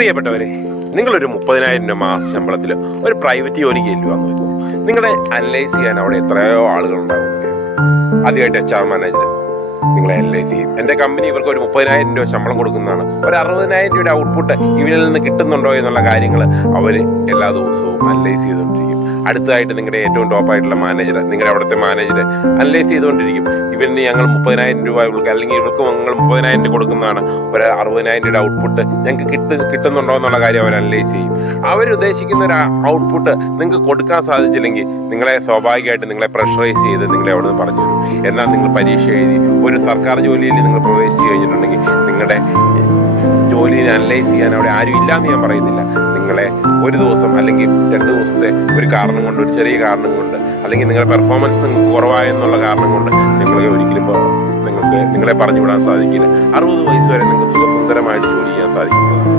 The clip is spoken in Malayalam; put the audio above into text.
പ്രിയപ്പെട്ടവരെ, നിങ്ങളൊരു 30,000 രൂപ മാസ ശമ്പളത്തിൽ ഒരു പ്രൈവറ്റ് ജോലിക്ക് ചെല്ലുവാന്ന് വെച്ചു. നിങ്ങളെ അനലൈസ് ചെയ്യാൻ അവിടെ എത്രയോ ആളുകളുണ്ടാകും. ആദ്യമായിട്ട് HR മാനേജർ നിങ്ങളെ അനലൈസ് ചെയ്യും. എൻ്റെ കമ്പനി ഇവർക്ക് ഒരു 30,000 രൂപ ശമ്പളം കൊടുക്കുന്നതാണ്, ഒരു 60,000 രൂപയുടെ ഔട്ട്പുട്ട് ഇവരിൽ നിന്ന് കിട്ടുന്നുണ്ടോ എന്നുള്ള കാര്യങ്ങൾ അവർ എല്ലാ ദിവസവും അനലൈസ് ചെയ്തുകൊണ്ടിരിക്കും. അടുത്തതായിട്ട് നിങ്ങളുടെ ഏറ്റവും ടോപ്പായിട്ടുള്ള മാനേജർ, നിങ്ങളുടെ അവിടുത്തെ മാനേജർ അനലൈസ് ചെയ്തുകൊണ്ടിരിക്കും. ഇവരിന് ഞങ്ങൾ 30,000 രൂപ ഇവർക്ക്, അല്ലെങ്കിൽ ഇവർക്ക് ഞങ്ങൾ 30,000 രൂപ കൊടുക്കുന്നതാണ്, ഒരു 60,000 രൂപയുടെ ഔട്ട്പുട്ട് ഞങ്ങൾക്ക് കിട്ടുന്നുണ്ടോ എന്നുള്ള കാര്യം അവർ അനലൈസ് ചെയ്യും. അവരുദ്ദേശിക്കുന്ന ഒരു ഔട്ട്പുട്ട് നിങ്ങൾക്ക് കൊടുക്കാൻ സാധിച്ചില്ലെങ്കിൽ നിങ്ങളെ സ്വാഭാവികമായിട്ട് നിങ്ങളെ പ്രഷറൈസ് ചെയ്ത് നിങ്ങളെ അവിടെ നിന്ന് പറഞ്ഞു തരും. എന്നാൽ നിങ്ങൾ പരീക്ഷ എഴുതി ഒരു സർക്കാർ ജോലിയിൽ നിങ്ങൾ പ്രവേശിച്ചു കഴിഞ്ഞിട്ടുണ്ടെങ്കിൽ നിങ്ങളുടെ ജോലിയെ അനലൈസ് ചെയ്യാൻ അവിടെ ആരും ഇല്ലയെന്ന് ഞാൻ പറയുന്നില്ല. നിങ്ങളെ ഒരു ദിവസം അല്ലെങ്കിൽ 2 ദിവസത്തെ ഒരു കാരണം കൊണ്ട്, ഒരു ചെറിയ കാരണം കൊണ്ട്, അല്ലെങ്കിൽ നിങ്ങളുടെ പെർഫോമൻസ് നിങ്ങൾക്ക് കുറവായെന്നുള്ള കാരണം കൊണ്ട് ഒരിക്കലും നിങ്ങളെ പറഞ്ഞു വിടാൻ സാധിക്കില്ല. 60 വയസ്സ് വരെ നിങ്ങൾക്ക് സുഖസുന്ദരമായിട്ട് ജോലി ചെയ്യാൻ സാധിക്കുന്നതാണ്.